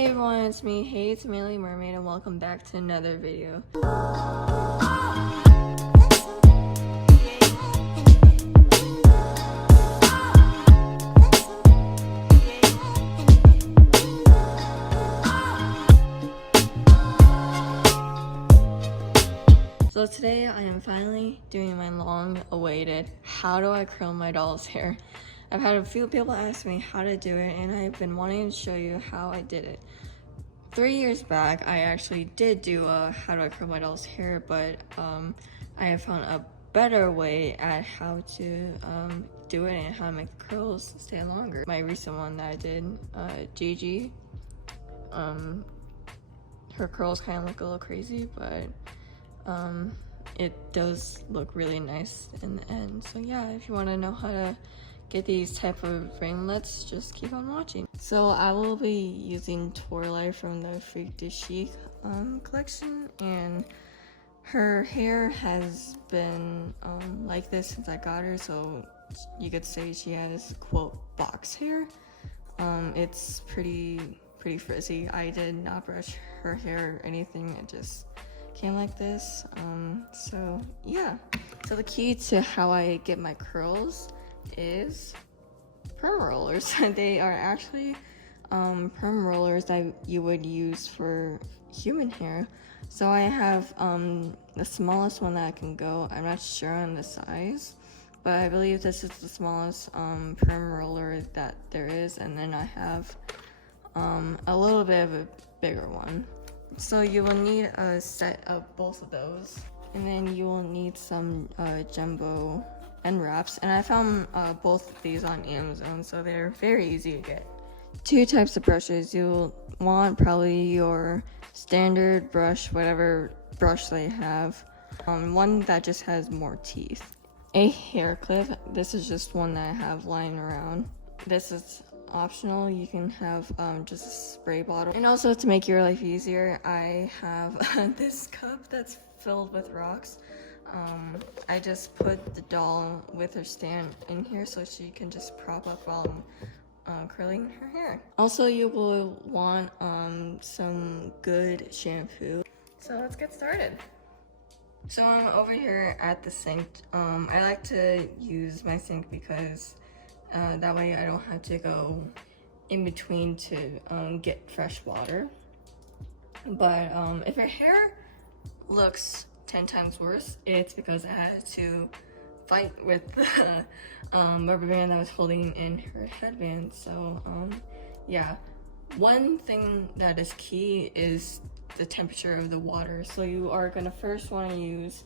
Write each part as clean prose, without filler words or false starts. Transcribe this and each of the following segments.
Hey everyone, it's me, Hey, it's Amelia Mermaid, and welcome back to another video. So today I am finally doing my long-awaited how do I curl my doll's hair. I've had a few people ask me how to do it, and I've been wanting to show you how I did it. 3 years back, I actually did do a how do I curl my doll's hair, but I have found a better way at how to do it and how to make the curls stay longer. My recent one that I did, Gigi, her curls kind of look a little crazy, but it does look really nice in the end. So yeah, if you want to know how to get these type of ringlets, just keep on watching. So I will be using Torlight from the Freak de Chic collection, and her hair has been like this since I got her, so you could say she has quote box hair. It's pretty frizzy. I did not brush her hair or anything, it just came like this. So yeah, so the key to how I get my curls is perm rollers. They are actually perm rollers that you would use for human hair. So I have the smallest one that I can go. I'm not sure on the size, but I believe this is the smallest perm roller that there is, and then I have a little bit of a bigger one. So you will need a set of both of those, and then you will need some jumbo end wraps, and I found both of these on Amazon, so they're very easy to get. Two types of brushes. You'll want probably your standard brush, whatever brush they have, one that just has more teeth. A hair clip. This is just one that I have lying around. This is optional. You can have just a spray bottle. And also, to make your life easier, I have this cup that's filled with rocks. I just put the doll with her stand in here so she can just prop up while I'm curling her hair. Also, you will want some good shampoo. So let's get started. So I'm over here at the sink. I like to use my sink because that way I don't have to go in between to get fresh water. But if your hair looks 10 times worse, it's because I had to fight with the rubber band that was holding in her headband. So yeah, one thing that is key is the temperature of the water. So you are gonna first want to use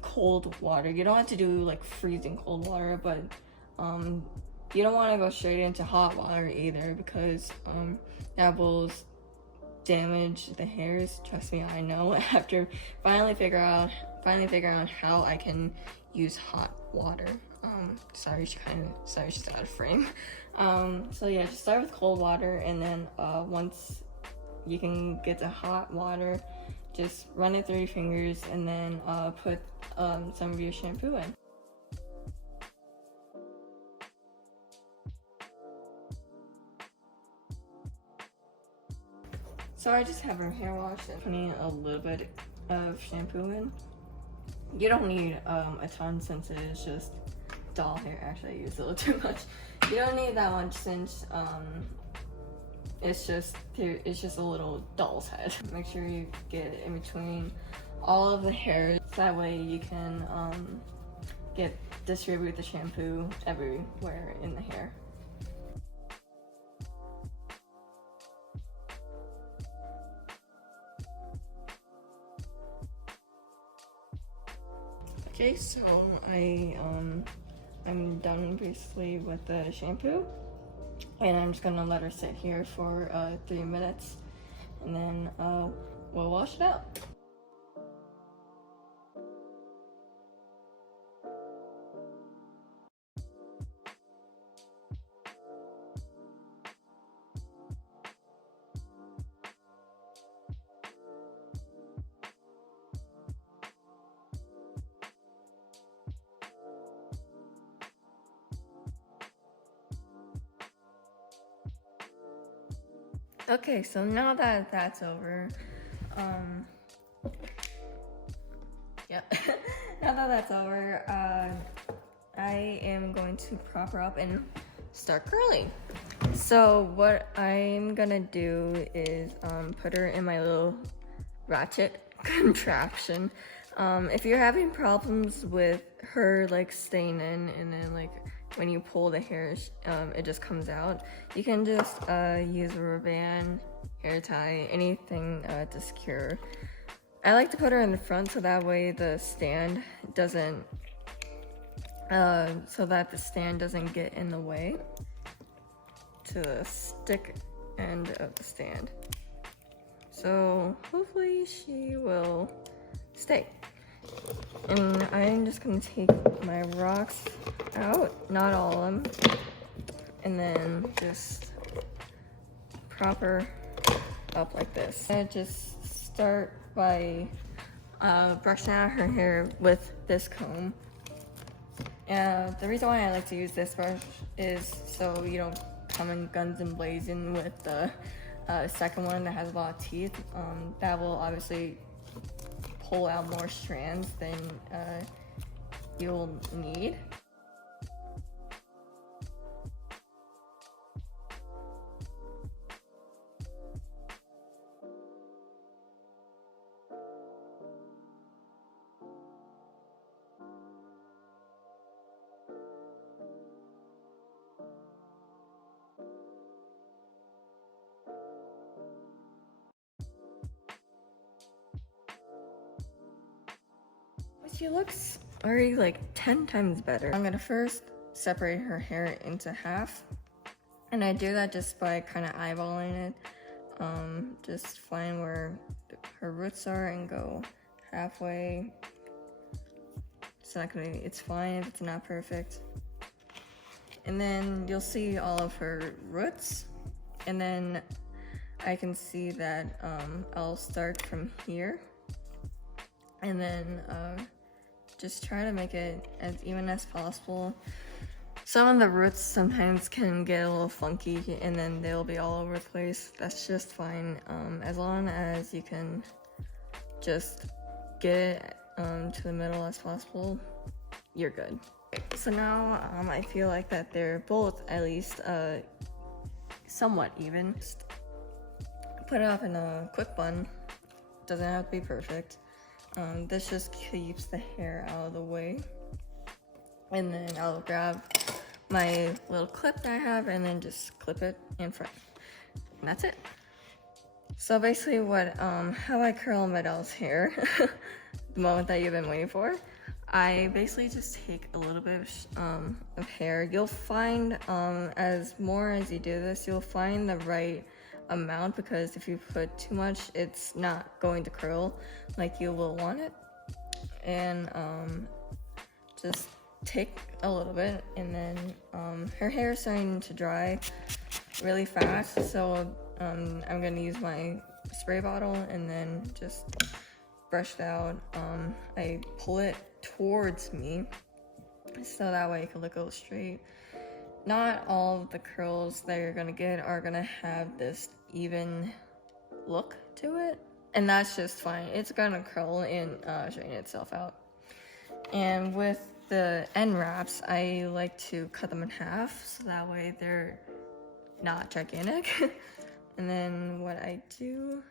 cold water. You don't have to do like freezing cold water, but you don't want to go straight into hot water either, because that will damage the hairs. Trust me, I know. After finally figure out how I can use hot water. Sorry, she's out of frame. So yeah, just start with cold water, and then once you can get to hot water, just run it through your fingers, and then put some of your shampoo in. So I just have her hair washed and putting a little bit of shampoo in. You don't need a ton, since it is just doll hair. Actually, I used a little too much. You don't need that much, since it's just a little doll's head. Make sure you get it in between all of the hairs. That way you can distribute the shampoo everywhere in the hair. Okay, so I'm done basically with the shampoo, and I'm just gonna let her sit here for 3 minutes, and then we'll wash it out. Okay, so now that that's over, yep. Now that that's over, I am going to prop her up and start curling. So what I'm gonna do is put her in my little ratchet contraption. If you're having problems with her like staying in and then like when you pull the hair, it just comes out, you can just use a rubber band, hair tie, anything to secure. I like to put her in the front so that way the stand doesn't get in the way to the stick end of the stand. So hopefully she will stay. And I'm just gonna take my rocks out, not all of them, and then just prop her up like this. I just start by brushing out her hair with this comb. The reason why I like to use this brush is so you don't come in guns and blazing with the second one that has a lot of teeth. That will obviously pull out more strands than you'll need. She looks already like 10 times better. I'm gonna first separate her hair into half, and I do that just by kind of eyeballing it. Just find where her roots are and go halfway. It's fine if it's not perfect. And then you'll see all of her roots, and then I can see that I'll start from here, and then just try to make it as even as possible. Some of the roots sometimes can get a little funky and then they'll be all over the place. That's just fine. As long as you can just get it to the middle as possible, you're good. So now I feel like that they're both at least somewhat even. Just put it up in a quick bun. Doesn't have to be perfect. This just keeps the hair out of the way. And then I'll grab my little clip that I have and then just clip it in front. And that's it. So basically how I curl my doll's hair, the moment that you've been waiting for, I basically just take a little bit of hair. You'll find as more as you do this, you'll find the right amount, because if you put too much, it's not going to curl like you will want it. And just take a little bit, and then her hair is starting to dry really fast, so I'm gonna use my spray bottle and then just brush it out. I pull it towards me so that way it can look a little straight. Not all of the curls that you're gonna get are gonna have this even look to it, and that's just fine. It's gonna curl and straighten itself out. And with the end wraps, I like to cut them in half so that way they're not gigantic. And then what I do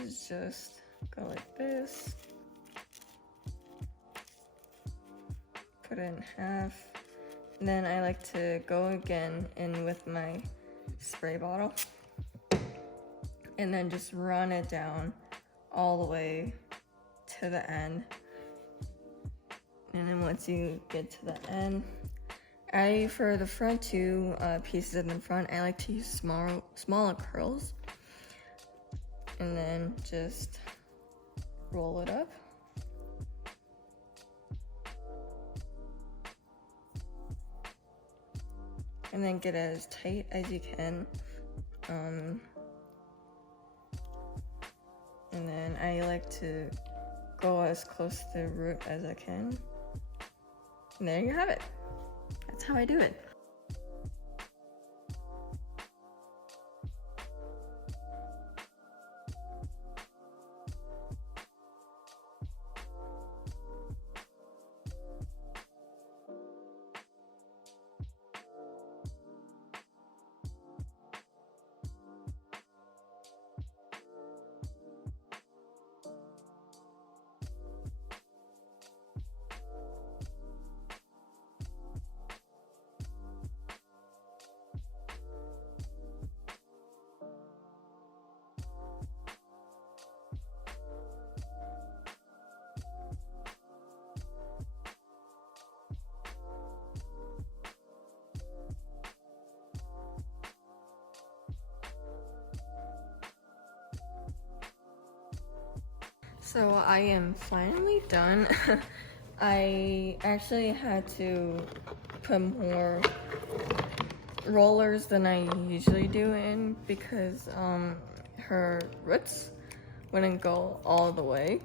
is just go like this, put it in half. And then I like to go again in with my spray bottle and then just run it down all the way to the end. And then once you get to the end, for the front two pieces in the front, I like to use smaller curls. And then just roll it up. And then get it as tight as you can. And then I like to go as close to the root as I can. And there you have it. That's how I do it. So I am finally done. I actually had to put more rollers than I usually do in because her roots wouldn't go all the way.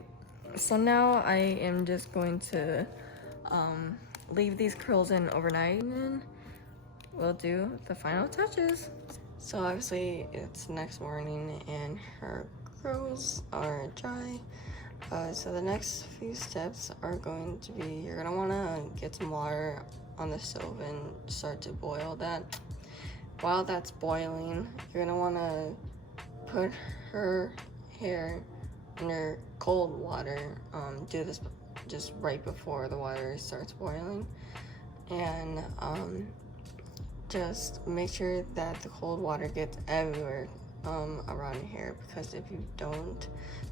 So now I am just going to leave these curls in overnight and then we'll do the final touches. So obviously it's next morning and her curls are dry. So the next few steps are going to be, you're gonna wanna get some water on the stove and start to boil that. While that's boiling, you're gonna wanna put her hair under cold water. Do this just right before the water starts boiling. And just make sure that the cold water gets everywhere around your hair, because if you don't,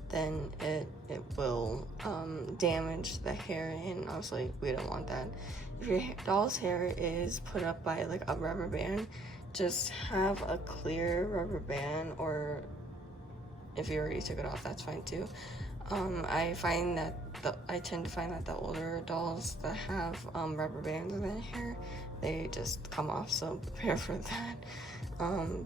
then it will damage the hair, and obviously we don't want that. If your doll's hair is put up by like a rubber band, just have a clear rubber band, or if you already took it off, that's fine too. I tend to find that the older dolls that have rubber bands in their hair, they just come off, so prepare for that.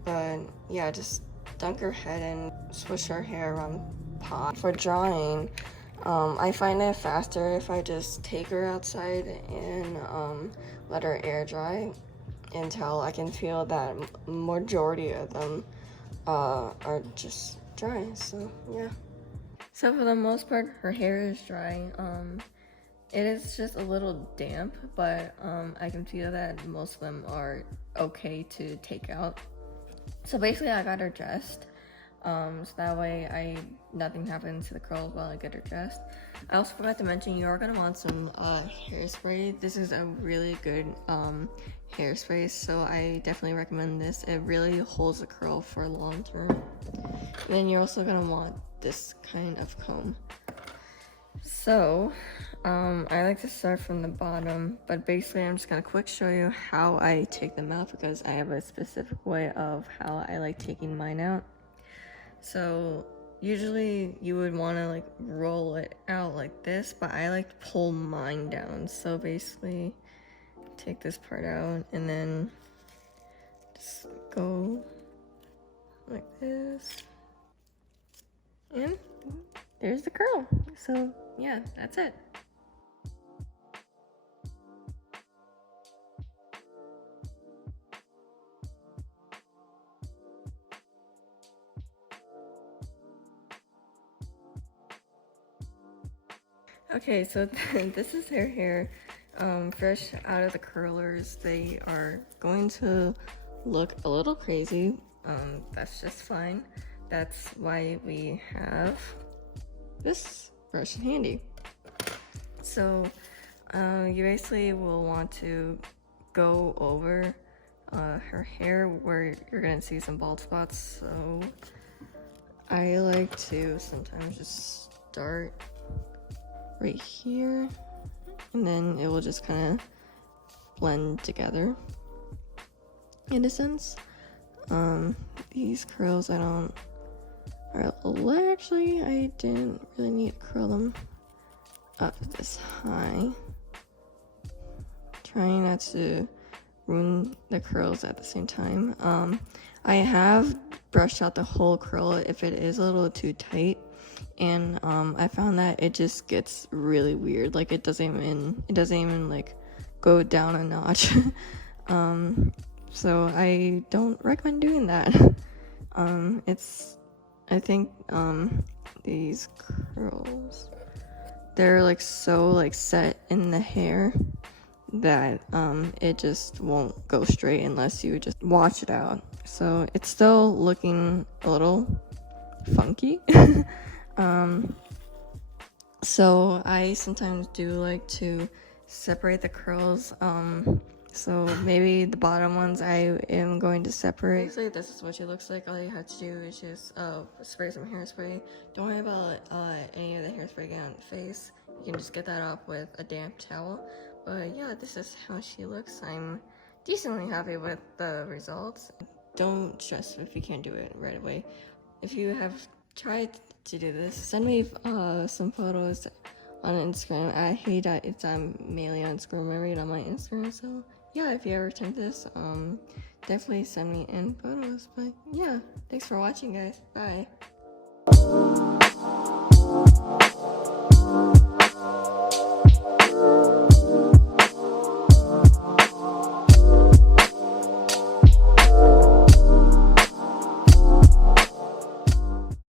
But yeah, just dunk her head and swish her hair around the pot. For drying, I find it faster if I just take her outside and let her air dry until I can feel that majority of them are just dry. So yeah. So for the most part, her hair is dry. It is just a little damp, but I can feel that most of them are okay to take out. So basically I got her dressed, so that way nothing happens to the curls while I get her dressed. I also forgot to mention, you are going to want some hairspray. This is a really good hairspray, so I definitely recommend this. It really holds the curl for long term. And then you're also going to want this kind of comb. So I like to start from the bottom, but basically I'm just gonna quick show you how I take them out, because I have a specific way of how I like taking mine out. So usually you would want to like roll it out like this, but I like to pull mine down. So basically take this part out and then just go like this, and there's the curl. So yeah, that's it. Okay, so this is her hair, fresh out of the curlers. They are going to look a little crazy. That's just fine. That's why we have this brush handy. So you basically will want to go over her hair where you're gonna see some bald spots. So I like to sometimes just start right here, and then it will just kind of blend together in a sense. These curls actually I didn't really need to curl them up this high. Trying not to ruin the curls at the same time. I have brushed out the whole curl if it is a little too tight, and I found that it just gets really weird. Like it doesn't even like go down a notch. So I don't recommend doing that. I think these curls, they're like so like set in the hair that it just won't go straight unless you just wash it out. So it's still looking a little funky. So I sometimes do like to separate the curls. So maybe the bottom ones I am going to separate. Basically, this is what she looks like. All you have to do is just spray some hairspray. Don't worry about any of the hairspray getting on the face. You can just get that off with a damp towel. But yeah, this is how she looks. I'm decently happy with the results. Don't stress if you can't do it right away. If you have try to do this. Send me some photos on Instagram at hey.it's mainly on Instagram, married on my Instagram. So yeah, if you ever attempt this, definitely send me in photos. But yeah, thanks for watching, guys. Bye.